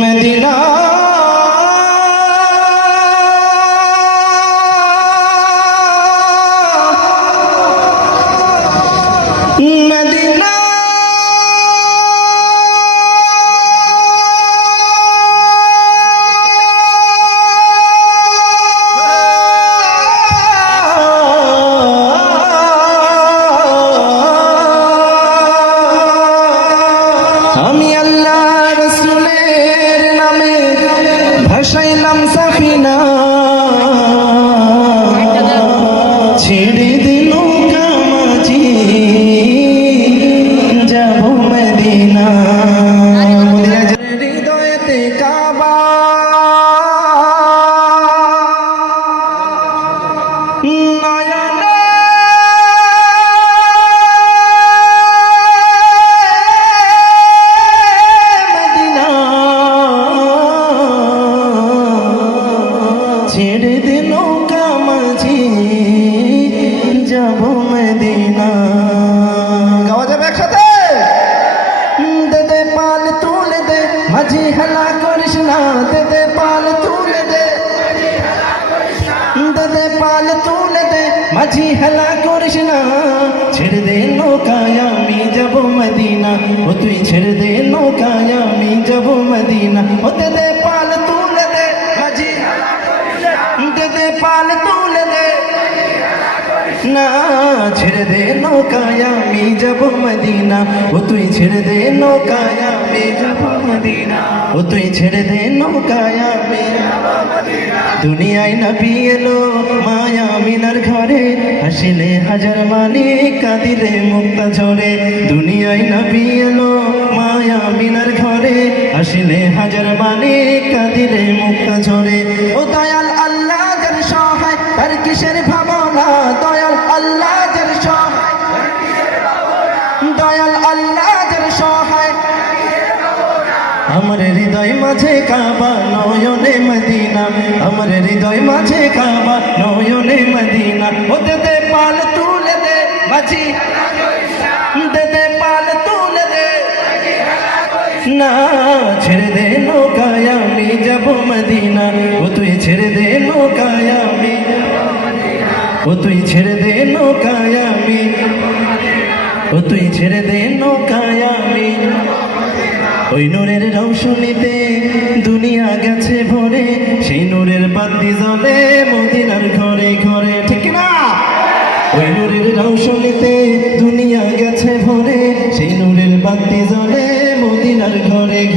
Medina Medina আমি আল্লাহ রাসূলের নামে ভাসাইলাম সাফিনা ছেড়ে দিল কামাজি যাব মদিনা হৃদয়েতে কাবা ছেড়ে দে নৌকা মাঝি যাব মদিনা গাওয়া যাবে একসাথে দে দে পাল তুলে দে মাঝি হেলা করিস না দে দে পাল তুলে দে দে দে পাল তুলে দে মাঝি হেলা করিস না ছেড়ে দে নৌকায় আমি যাব মদিনা ও তুই ছেড়ে দে নৌকায় আমি যাব মদিনা ও দে দে পাল তুলে দে মাঝি দে দে পাল তুলে দে না ছেড়ে দে নৌকায় আমি যাব মদিনা ও তুই ছেড়ে দে নৌকায় আমি যাব মদিনা ও তুই ছেড়ে দে নৌকায় আমি যাব মদিনা দুনিয়ায় নবী এলো মায়া মিনার ঘরে হাসিলে হাজার মানি কাঁদিলে মুক্তা ঝরে দুনিয়ায় নবী এলো মায়া মিনার ঘরে হাসিলে হাজার মানি কাঁদিলে মুক্তা ঝরে ও দয়াল আল্লাহ যার সহায় তার কিসের ভাবনা দয়াল আল্লাহ যার সহায় দয়াল আল্লাহ যার সহায় আমার হৃদয় মাঝে কাবা নয়নে মদিনা আমার হৃদয় মাঝে কাবা নয়নে মদিনা ও দে দে পাল তুলে দে মাঝি দে দে পাল তুলে দে না ছেড়ে দে নৌকায় আমি যাব মদিনা ও তুই ছেড়ে দে নৌকায় আমি ও তুই ছেড়ে দে নৌকায় আমি ও তুই ছেড়ে দে নৌকায় আমি ওই নূরের রৌশনীতে দুনিয়া গেছে ভরে সেই নূরের বাতি জ্বলে মদিনার ঘরে ঘরে ঠিক না ওই নূরের রৌশনীতে দুনিয়া গেছে ভরে সেই নূরের বাতি জ্বলে মদিনার ঘরে ঘরে